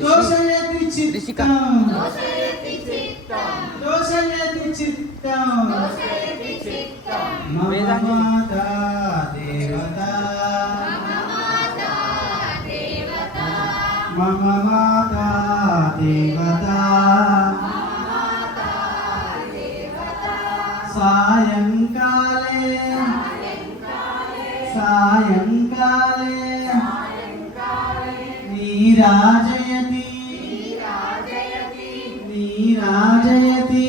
దోషయతి చిత్తం. దోషయతి చిత్తం. మమ మాత దేవత. మమ మాత దేవత. సాయంకాలే. సాయంకాలే. నీరాజయతి నీరాజయతి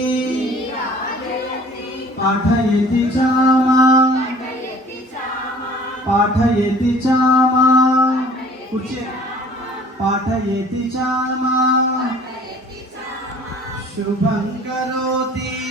పాఠయతి చామా. పాఠయతి చామా. కూర్చే. పాఠయతి చామా. శుభం కరోతి.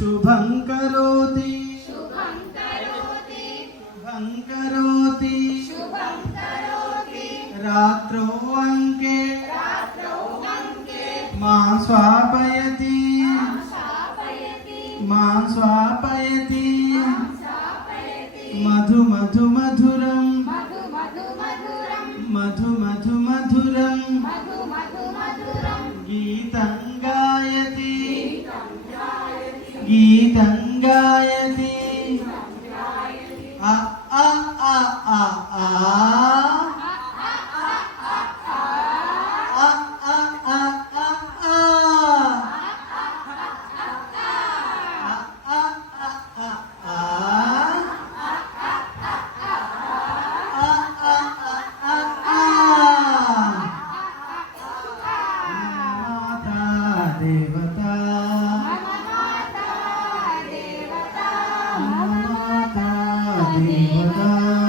శుభం కరోతి. శుభం కరోతి. రాత్రో అంకే. మా స్వాపయతి. మా స్వాపయతి. మధు మధు మధురం. మధు మధు మధురం. सङ्गायति Hare Hare